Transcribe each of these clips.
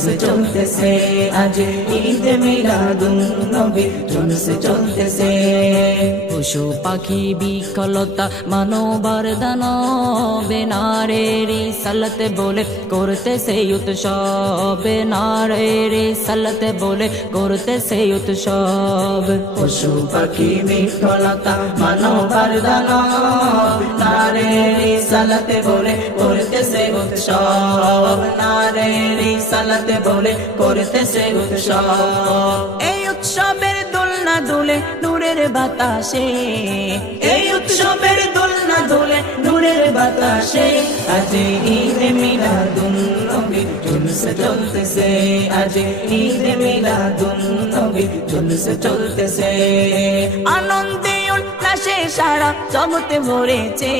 জুলুস চলতেছে আজ ঈদ মিলাদুন নবী জুলুস চলতেছে। পশু পাখি বিকলতা মানবার দানবে নারের সালতে বলে করতে সেই উৎসব। রে সালতে বলে করতে সেই উৎসব। পশু পাখি বিকলতা মানবার নারে রে সালতে বলে করতে সেই উৎসব। নারের সালতে বলে করতে সেই উৎসব। এই উৎসবের দোলনা দুলে নূরের বাতাসে। এই উৎসবের দোলনা দুলে নূরের বাতাসে। আজ ঈদ মিলাদুন নবী জুলুস চলতেছে। আজ ঈদ মিলাদুন নবী জুলুস চলতেছে। আনন্দে উল্লাসে সারা জগতে ভরেছে।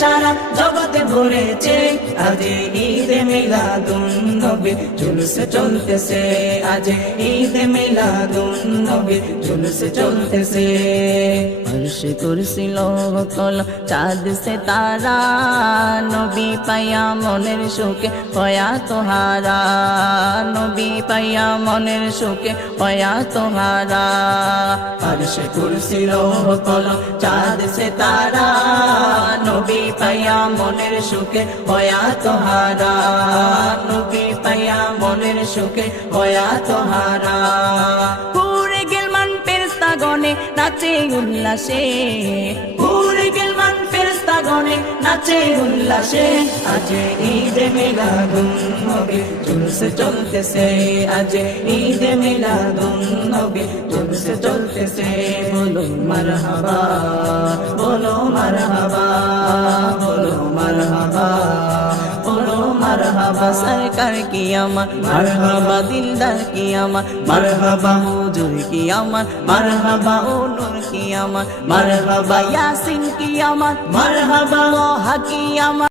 সারা জগতে ভরেছে। আজ ঈদ মিলাদুন নবী, জুলুস চলতেছে। আজ ঈদ মিলাদুন নবী, জুলুস চলতেছে। হর্ষ করছিল কল, চাঁদ সে তারা। নবী পাইয়া মনের সুখে হয়া তোহারা। নবী পাইয়া মনের সুখে হয়া তোহারা। হর্ষ করছিল কল, চাঁদ সে তারা। নবী পাইয়া মনের সুখে হয়া তোহারা নবী পাইয়া মনের সুখে হয়া তোহারা পুরে গেলমান পেরস্তা গনে নাচে উল্লাসে। পুরে গেলমান পেরস্তা গনে নাচে উল্লাসে। আজ ঈদ মিলাদুন নবী, জুলুস চলতেছে। আজ ঈদ মিলাদুন নবী, জুলুস চলতেছে। বলো মারহাবা। মারহাবা সরকার কি আমার মারহাবা দিলদার কি আমার মারহাবা হুজুর কি আমার মারহাবা ও নূর কি আমার মারহাবা ইয়াসিন কি আমার মারহাবা ও হাকি আমার